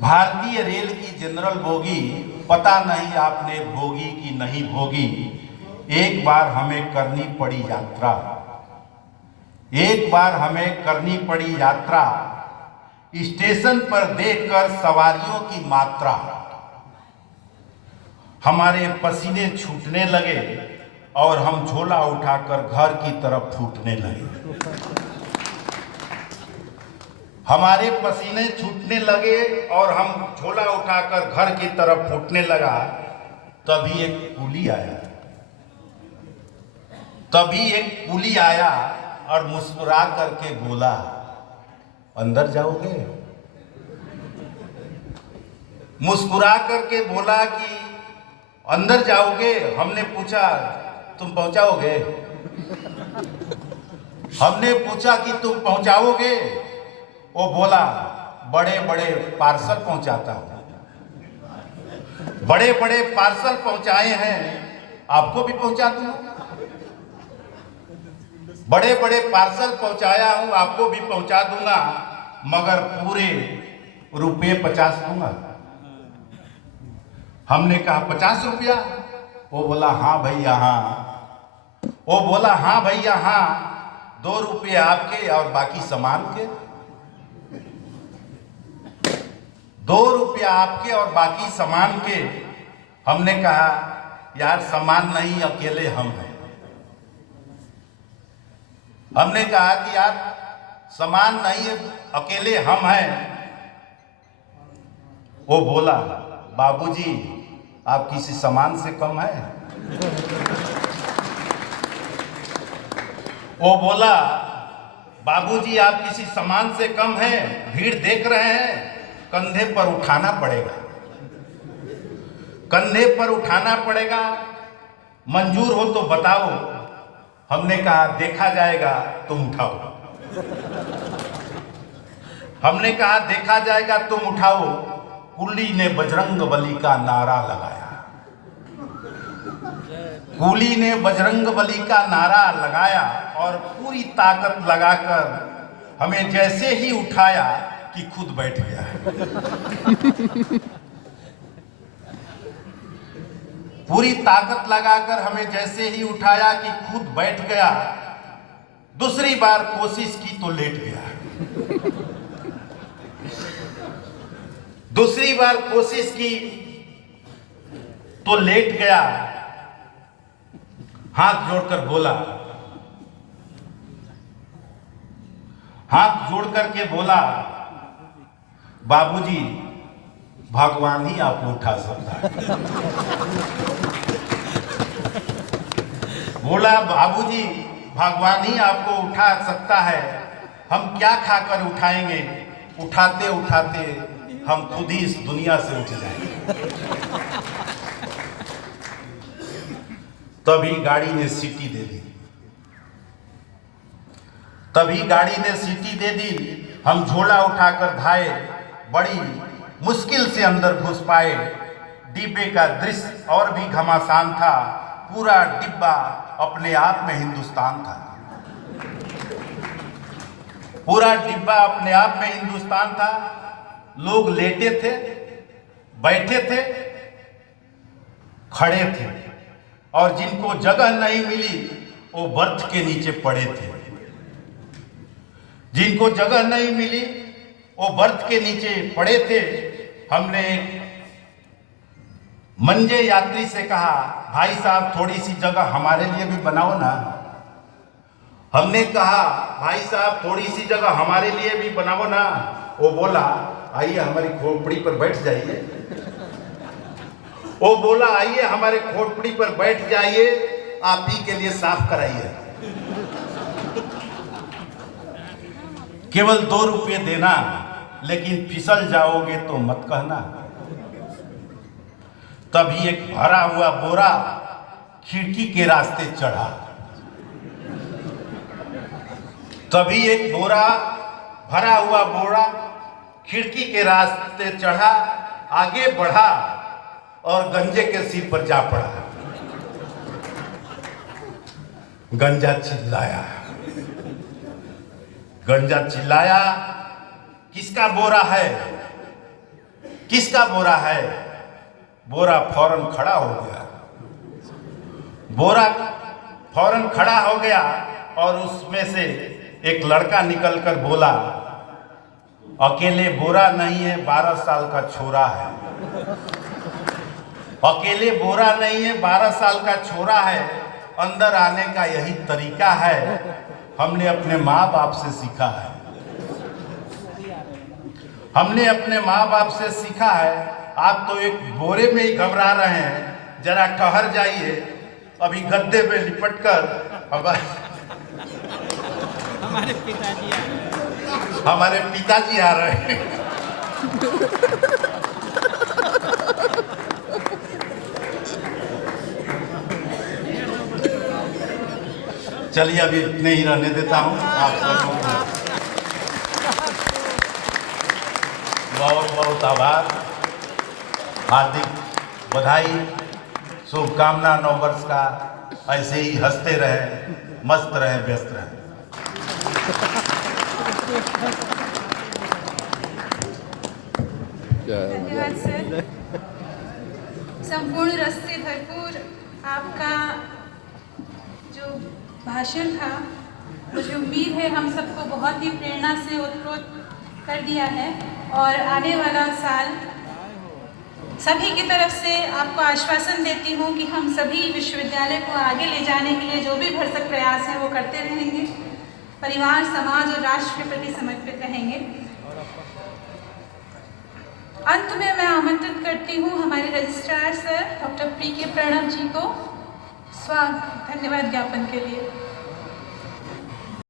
भारतीय रेल की general bogie पता नहीं आपने भोगी कि नहीं भोगी। एक बार हमें करनी पड़ी यात्रा, एक बार हमें करनी पड़ी यात्रा, स्टेशन पर देखकर सवारियों की मात्रा। हमारे पसीने छूटने लगे और हम झोला उठाकर घर की तरफ फूटने लगे। हमारे पसीने छूटने लगे और हम झोला उठाकर घर की तरफ फूटने लगा। तभी एक कुली आया, तभी एक कुली आया और मुस्कुरा करके बोला, अंदर जाओगे? मुस्कुरा करके बोला कि अंदर जाओगे? हमने पूछा तुम पहुंचाओगे? हमने पूछा कि तुम पहुंचाओगे? वो बोला बड़े बड़े पार्सल पहुंचाता हूं, बड़े बड़े पार्सल पहुंचाए हैं, आपको भी पहुंचा दूंगा। बड़े बड़े पार्सल पहुंचाया हूं, आपको भी पहुंचा दूंगा, मगर पूरे रुपये 50 दूंगा। हमने कहा 50 रुपया? वो बोला हाँ भैया हाँ। वो बोला हाँ भैया हाँ, 2 रुपये आपके और बाकी सामान के। 2 रुपया आपके और बाकी सामान के। हमने कहा यार सामान नहीं, अकेले हम हैं। हमने कहा कि यार सामान नहीं, अकेले हम हैं। वो बोला बाबूजी आप किसी सामान से कम है? वो बोला बाबूजी आप किसी सामान से कम है? भीड़ देख रहे हैं, कंधे पर उठाना पड़ेगा, कंधे पर उठाना पड़ेगा, मंजूर हो तो बताओ। हमने कहा देखा जाएगा, तुम उठाओ। हमने कहा देखा जाएगा, तुम उठाओ। कुली ने बजरंगबली का नारा लगाया, कुली ने बजरंगबली का नारा लगाया और पूरी ताकत लगाकर हमें जैसे ही उठाया कि खुद बैठ गया। पूरी ताकत लगाकर हमें जैसे ही उठाया कि खुद बैठ गया। दूसरी बार कोशिश की तो लेट गया। दूसरी बार कोशिश की तो लेट गया। हाथ जोड़कर बोला, हाथ जोड़ करके बोला बाबूजी भगवान ही आपको उठा सकता है। बोला बाबूजी भगवान ही आपको उठा सकता है, हम क्या खाकर उठाएंगे? उठाते उठाते हम खुद ही इस दुनिया से उठ जाएंगे। तभी गाड़ी ने सीटी दे दी, तभी गाड़ी ने सीटी दे दी। हम झोला उठाकर धाए, बड़ी मुश्किल से अंदर घुस पाए। डिब्बे का दृश्य और भी घमासान था। पूरा डिब्बा अपने आप में हिंदुस्तान था। पूरा डिब्बा अपने आप में हिंदुस्तान था। लोग लेटे थे, बैठे थे, खड़े थे, और जिनको जगह नहीं मिली वो बर्थ के नीचे पड़े थे। जिनको जगह नहीं मिली वो बर्थ के नीचे पड़े थे। हमने मंजे यात्री से कहा भाई साहब थोड़ी सी जगह हमारे लिए भी बनाओ ना। हमने कहा भाई साहब थोड़ी सी जगह हमारे लिए भी बनाओ ना। वो बोला आइए हमारी खोपड़ी पर बैठ जाइए। वो बोला आइए हमारे खोपड़ी पर बैठ जाइए, आप ही के लिए साफ कराइए। केवल 2 रुपये देना, लेकिन फिसल जाओगे तो मत कहना। तभी एक भरा हुआ बोरा खिड़की के रास्ते चढ़ा। तभी एक बोरा, भरा हुआ बोरा खिड़की के रास्ते चढ़ा, आगे बढ़ा और गंजे के सिर पर जा पड़ा। गंजा चिल्लाया, गंजा चिल्लाया, किसका बोरा है, किसका बोरा है। बोरा फौरन खड़ा हो गया, बोरा फौरन खड़ा हो गया और उसमें से एक लड़का निकलकर बोला, अकेले बोरा नहीं है, 12 साल का छोरा है। अकेले बोरा नहीं है, 12 साल का छोरा है। अंदर आने का यही तरीका है, हमने अपने माँ बाप से सीखा है। हमने अपने माँ बाप से सीखा है। आप तो एक बोरे में ही घबरा रहे हैं, जरा ठहर जाइए, अभी गद्दे पे लिपट कर हमारे पिताजी आ रहे हैं। चलिए अभी इतने ही रहने देता हूँ। आप सबको बहुत बहुत आभार, हार्दिक बधाई, शुभकामना नव वर्ष का। ऐसे ही हंसते रहें, मस्त रहें, व्यस्त रहें। धन्यवाद सर। संपूर्ण रस से भरपूर आपका जो भाषण था, मुझे उम्मीद है हम सबको बहुत ही प्रेरणा से ओतप्रोत कर दिया है। और आने वाला साल सभी की तरफ से आपको आश्वासन देती हूँ कि हम सभी विश्वविद्यालय को आगे ले जाने के लिए जो भी भरसक प्रयास है वो करते रहेंगे, परिवार, समाज और राष्ट्र के प्रति समर्पित रहेंगे। अंत में मैं आमंत्रित करती हूँ हमारे रजिस्ट्रार सर डॉक्टर पी के प्रणव जी को धन्यवाद ज्ञापन के लिए।